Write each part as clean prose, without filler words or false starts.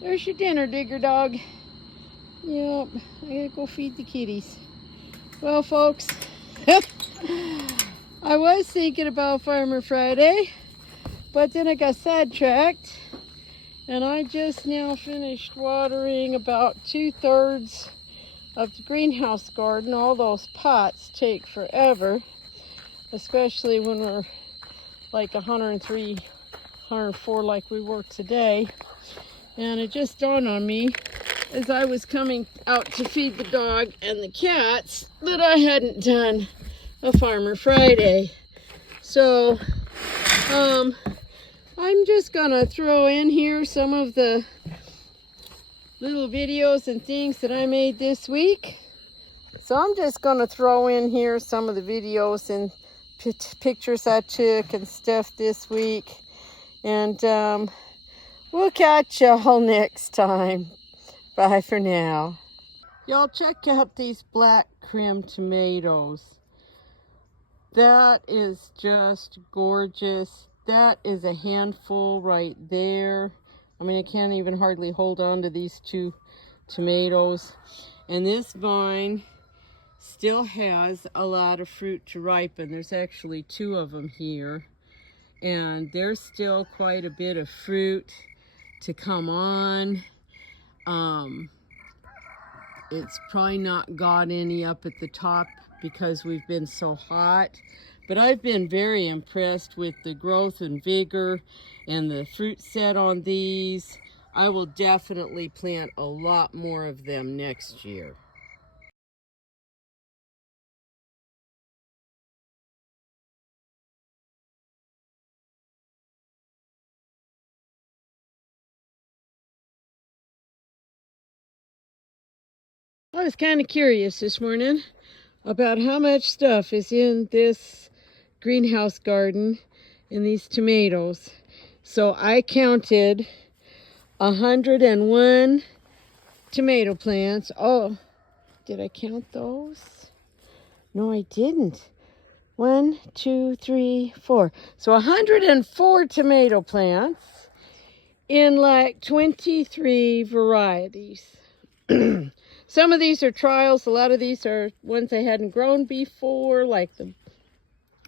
There's your dinner, Digger Dog. Yep, I gotta go feed the kitties. Well, folks, I was thinking about Farmer Friday, but then I got sidetracked, and I just now finished watering about 2/3 of the greenhouse garden. All those pots take forever, especially when we're like 103, 104 like we were today. And it just dawned on me as I was coming out to feed the dog and the cats that I hadn't done a Farmer Friday. So I'm just gonna throw in here some of the little videos and things that I made this week. So I'm just gonna throw in here some of the videos and pictures I took and stuff this week. And we'll catch y'all next time. Bye for now. Y'all check out these black Krim tomatoes. That is just gorgeous. That is a handful right there. I mean, I can't even hardly hold on to these 2 tomatoes. And this vine still has a lot of fruit to ripen. There's actually 2 of them here. And there's still quite a bit of fruit to come on. It's probably not got any up at the top because we've been so hot, but I've been very impressed with the growth and vigor and the fruit set on these. I will definitely plant a lot more of them next year. I was kind of curious this morning about how much stuff is in this greenhouse garden in these tomatoes. So I counted 101 tomato plants. Oh, did I count those? No, I didn't. 1, 2, 3, 4. So 104 tomato plants in like 23 varieties. Some of these are trials. A lot of these are ones I hadn't grown before, like them,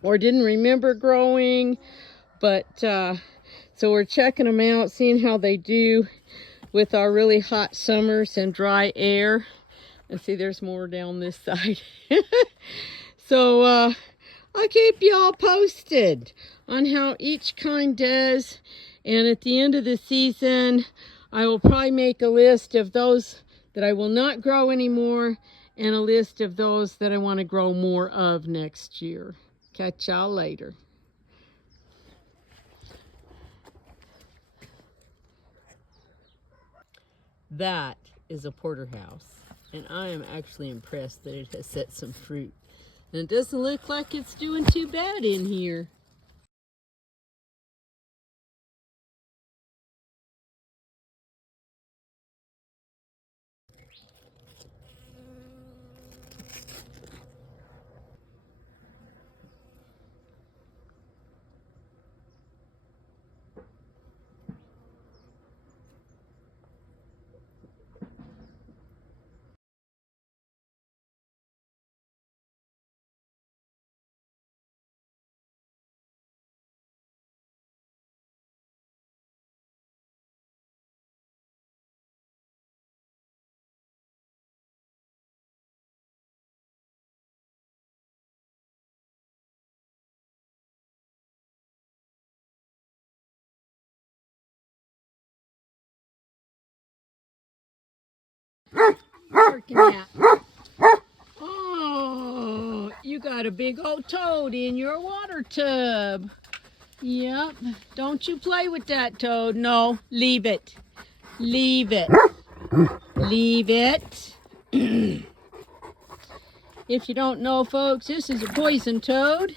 or didn't remember growing. But so we're checking them out, seeing how they do with our really hot summers and dry air. And see, there's more down this side. So I'll keep y'all posted on how each kind does. And at the end of the season, I will probably make a list of those that I will not grow anymore and a list of those that I want to grow more of next year. Catch y'all later. That is a porterhouse, and I am actually impressed that it has set some fruit. And it doesn't look like it's doing too bad in here. Working out. Oh, you got a big old toad in your water tub. Yep. Don't you play with that toad. No, leave it. Leave it. Leave it. If you don't know, folks, this is a poison toad.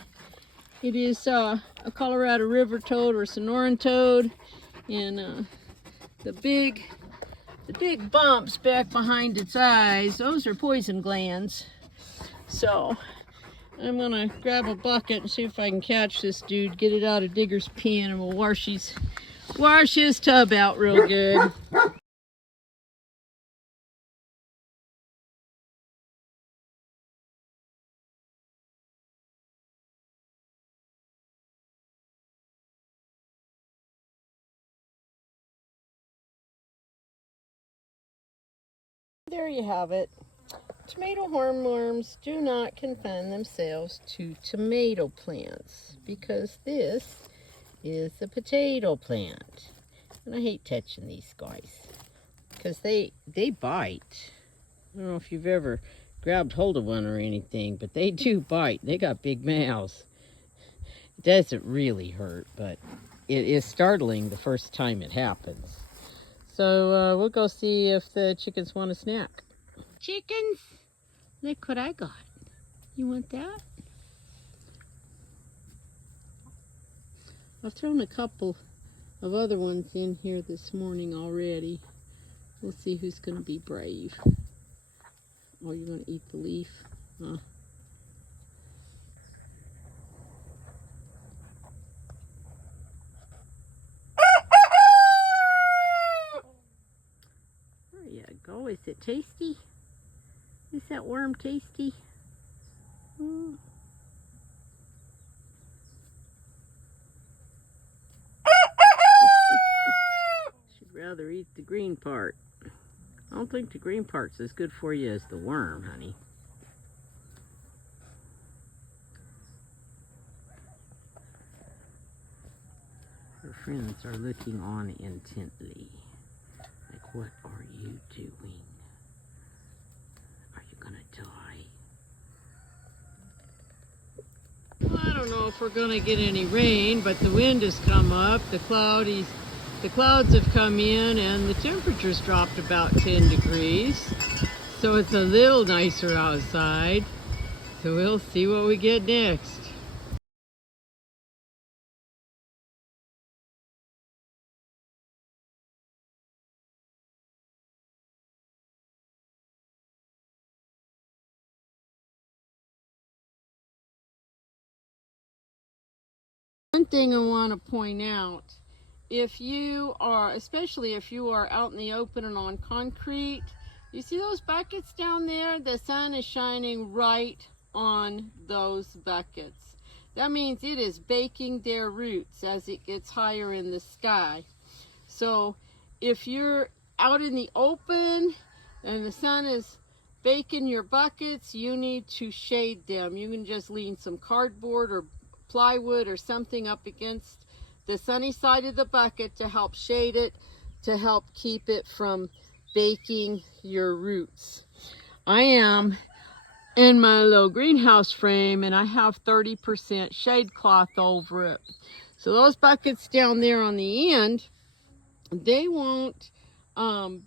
It is a Colorado River toad or Sonoran toad. And the big bumps back behind its eyes, those are poison glands. So I'm gonna grab a bucket and see if I can catch this dude, get it out of Digger's pen, and we'll wash his tub out real good. there you have it. Tomato hornworms do not confine themselves to tomato plants because this is a potato plant. And I hate touching these guys because they bite. I don't know if you've ever grabbed hold of one or anything, but they do bite. They got big mouths. It doesn't really hurt, but it is startling the first time it happens. So we'll go see if the chickens want a snack. Chickens, look what I got. You want that? I've thrown a couple of other ones in here this morning already. We'll see who's going to be brave. Oh, you're going to eat the leaf? Huh? There you go. Is it tasty? Is that worm tasty? Mm. She'd rather eat the green part. I don't think the green part's as good for you as the worm, honey. Her friends are looking on intently. Like, what are you doing? Are you gonna die? Well, I don't know if we're gonna get any rain, but the wind has come up. The clouds have come in and the temperature's dropped about 10 degrees. So it's a little nicer outside. So we'll see what we get next. One thing I want to point out, if you are, especially if you are out in the open and on concrete, you see those buckets down there? The sun is shining right on those buckets. That means it is baking their roots as it gets higher in the sky. So if you're out in the open and the sun is baking your buckets, you need to shade them. You can just lean some cardboard or plywood or something up against the sunny side of the bucket to help shade it, to help keep it from baking your roots. I am in my little greenhouse frame and I have 30% shade cloth over it. So those buckets down there on the end, they won't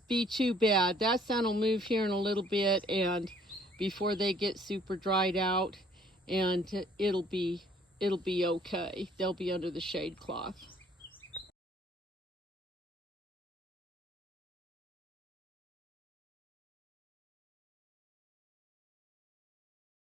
be too bad. That sun will move here in a little bit and before they get super dried out, and it'll be okay. They'll be under the shade cloth.